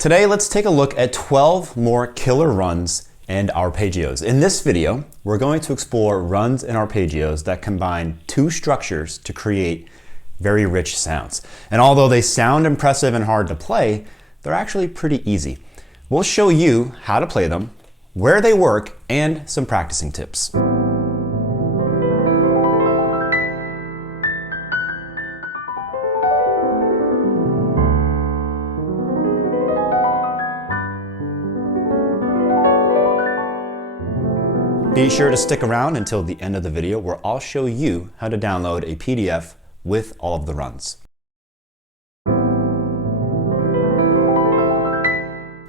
Today, let's take a look at 12 more killer runs and arpeggios. In this video, we're going to explore runs and arpeggios that combine two structures to create very rich sounds. And although they sound impressive and hard to play, they're actually pretty easy. We'll show you how to play them, where they work, and some practicing tips. Be sure to stick around until the end of the video where I'll show you how to download a PDF with all of the runs.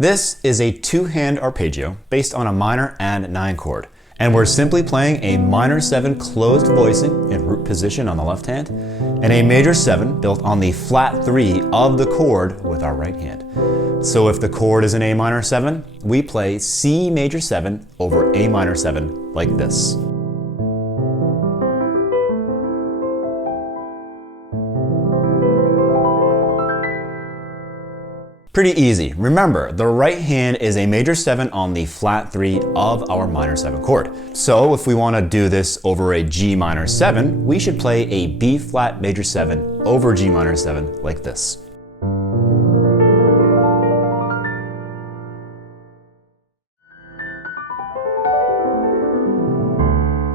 This is a two-hand arpeggio based on a minor and 9 chord. And we're simply playing a minor 7 closed voicing in root position on the left hand, and a major 7 built on the flat 3 of the chord with our right hand. So if the chord is an A minor 7, we play C major 7 over A minor 7 like this. Pretty easy. Remember, the right hand is a major 7 on the flat 3 of our minor 7 chord. So if we want to do this over a G minor 7, we should play a B flat major 7 over G minor 7 like this.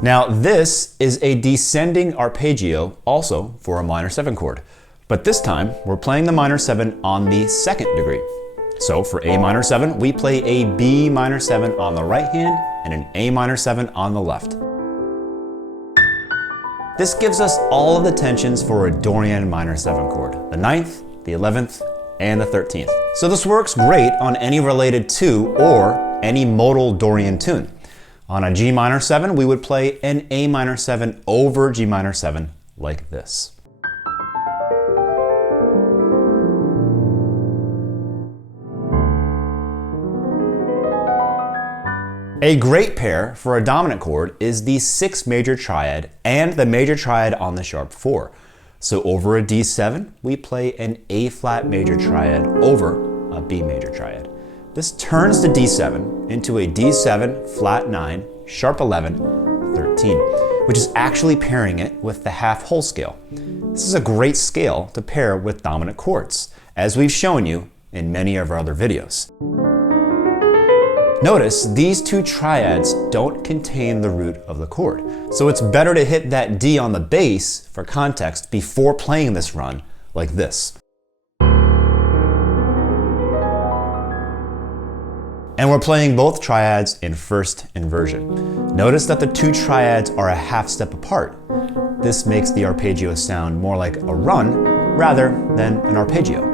Now this is a descending arpeggio also for a minor 7 chord. But this time, we're playing the minor 7 on the 2nd degree. So for A minor 7, we play a B minor 7 on the right hand and an A minor 7 on the left. This gives us all of the tensions for a Dorian minor 7 chord, the 9th, the 11th, and the 13th. So this works great on any related to or any modal Dorian tune. On a G minor 7, we would play an A minor 7 over G minor 7 like this. A great pair for a dominant chord is the 6 major triad and the major triad on the sharp 4. So over a D7, we play an A flat major triad over a B major triad. This turns the D7 into a D7 flat 9, sharp 11, 13, which is actually pairing it with the half whole scale. This is a great scale to pair with dominant chords, as we've shown you in many of our other videos. Notice these two triads don't contain the root of the chord, so it's better to hit that D on the bass for context before playing this run like this. And we're playing both triads in first inversion. Notice that the two triads are a half step apart. This makes the arpeggio sound more like a run rather than an arpeggio.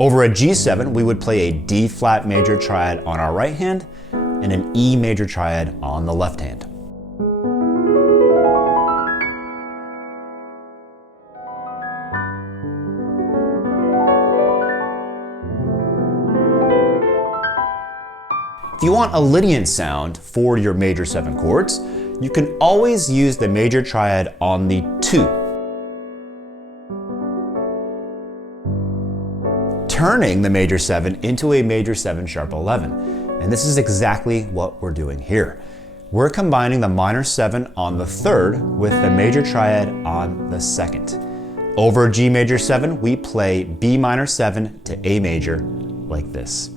Over a G7, we would play a D flat major triad on our right hand and an E major triad on the left hand. If you want a Lydian sound for your major 7 chords, you can always use the major triad on the 2. Turning the major 7 into a major 7 sharp 11. And this is exactly what we're doing here. We're combining the minor 7 on the 3rd with the major triad on the 2nd. Over G major 7, we play B minor 7 to A major like this.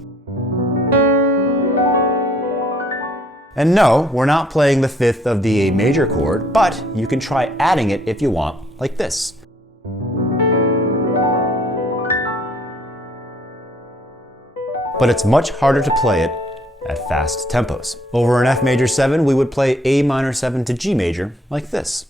And no, we're not playing the 5th of the A major chord, but you can try adding it if you want, like this. But it's much harder to play it at fast tempos. Over an F major 7, we would play A minor 7 to G major like this.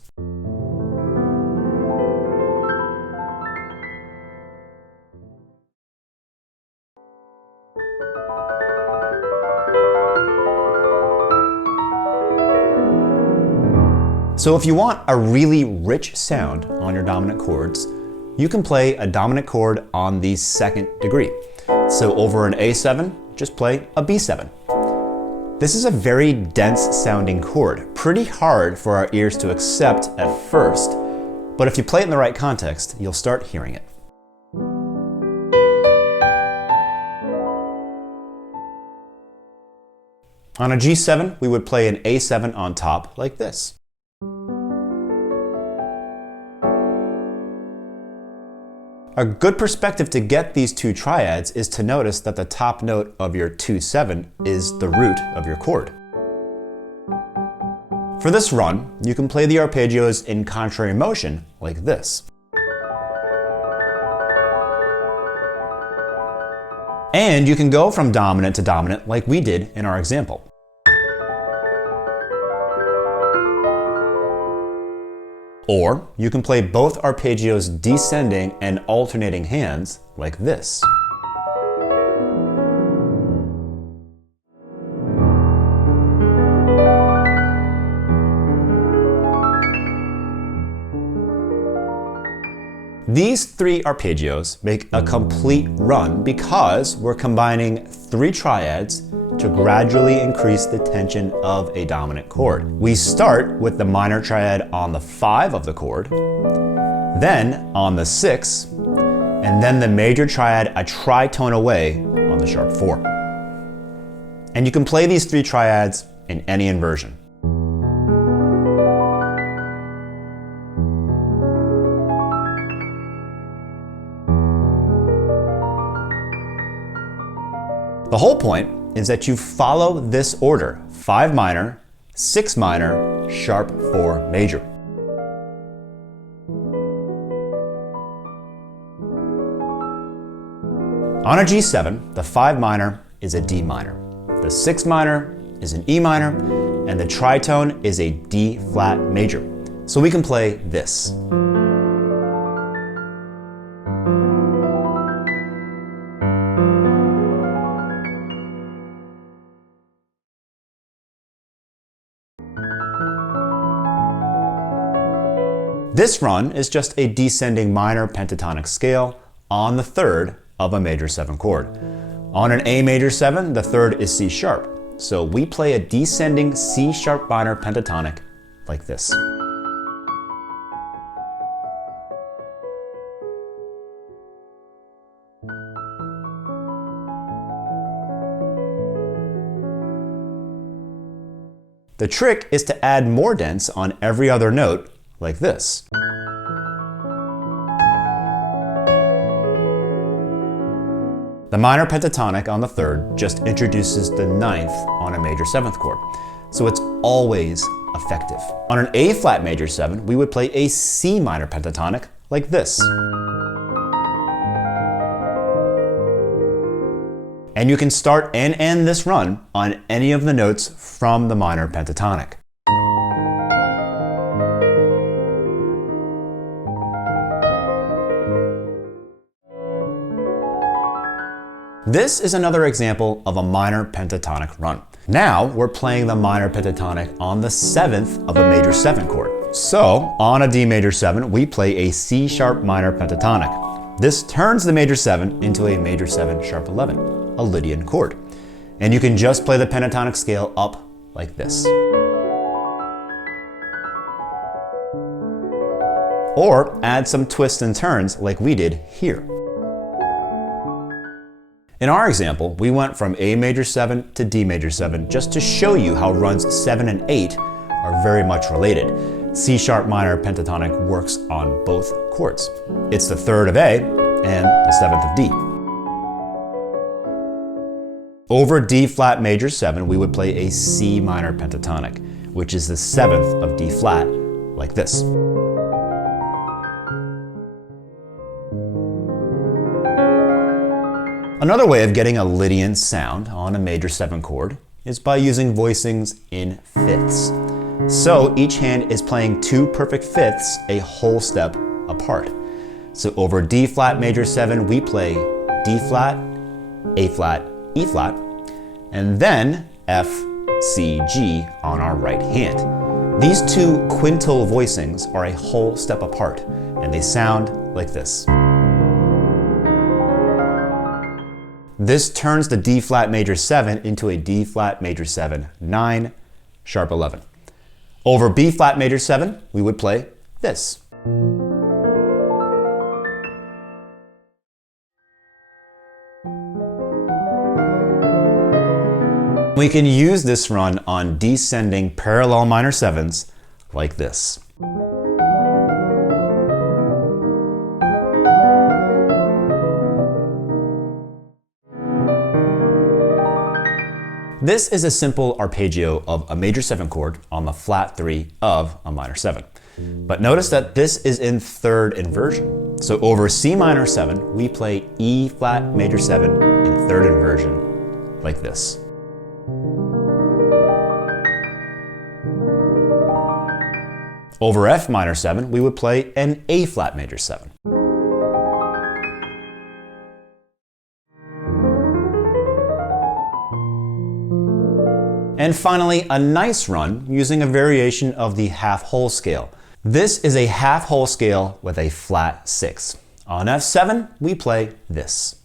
So if you want a really rich sound on your dominant chords, you can play a dominant chord on the 2nd degree. So over an A7, just play a B7. This is a very dense sounding chord, pretty hard for our ears to accept at first, but if you play it in the right context, you'll start hearing it. On a G7, we would play an A7 on top like this. A good perspective to get these two triads is to notice that the top note of your 2/7 is the root of your chord. For this run, you can play the arpeggios in contrary motion like this. And you can go from dominant to dominant like we did in our example. Or you can play both arpeggios descending and alternating hands like this. These three arpeggios make a complete run because we're combining three triads to gradually increase the tension of a dominant chord. We start with the minor triad on the 5 of the chord, then on the 6, and then the major triad a tritone away on the sharp 4. And you can play these three triads in any inversion. The whole point is that you follow this order: 5 minor, 6 minor, sharp 4 major. On a G7, the 5 minor is a D minor, the 6 minor is an E minor, and the tritone is a D flat major. So we can play this. This run is just a descending minor pentatonic scale on the 3rd of a major 7 chord. On an A major 7, the 3rd is C sharp. So we play a descending C sharp minor pentatonic like this. The trick is to add more dents on every other note like this. The minor pentatonic on the 3rd just introduces the 9th on a major 7th chord, so it's always effective. On an A flat major 7, we would play a C minor pentatonic like this. And you can start and end this run on any of the notes from the minor pentatonic. This is another example of a minor pentatonic run. Now we're playing the minor pentatonic on the 7th of a major 7 chord. So on a D major 7, we play a C sharp minor pentatonic. This turns the major 7 into a major 7 sharp 11, a Lydian chord. And you can just play the pentatonic scale up like this. Or add some twists and turns like we did here. In our example, we went from A major 7 to D major 7 just to show you how runs 7 and 8 are very much related. C sharp minor pentatonic works on both chords. It's the 3rd of A and the 7th of D. Over D flat major 7, we would play a C minor pentatonic, which is the 7th of D flat, like this. Another way of getting a Lydian sound on a major 7 chord is by using voicings in fifths. So each hand is playing 2 perfect fifths a whole step apart. So over D flat major 7, we play D flat, A flat, E flat, and then F, C, G on our right hand. These 2 quintal voicings are a whole step apart, and they sound like this. This turns the D flat major 7 into a D flat major 7, 9, sharp 11. Over B flat major 7, we would play this. We can use this run on descending parallel minor sevenths like this. This is a simple arpeggio of a major 7 chord on the flat 3 of a minor 7. But notice that this is in third inversion. So over C minor 7, we play E flat major 7 in third inversion like this. Over F minor 7, we would play an A flat major 7. And finally, a nice run using a variation of the half-whole scale. This is a half-whole scale with a flat 6. On F7, we play this.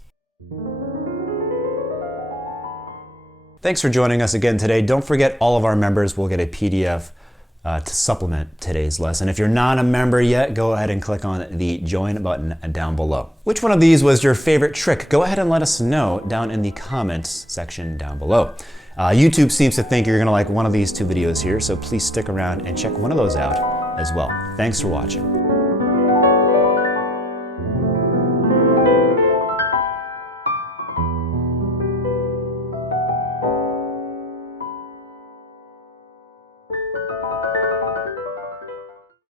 Thanks for joining us again today. Don't forget, all of our members will get a PDF to supplement today's lesson. If you're not a member yet, go ahead and click on the join button down below. Which one of these was your favorite trick? Go ahead and let us know down in the comments section down below. YouTube seems to think you're gonna like one of these two videos here, so please stick around and check one of those out as well. Thanks for watching.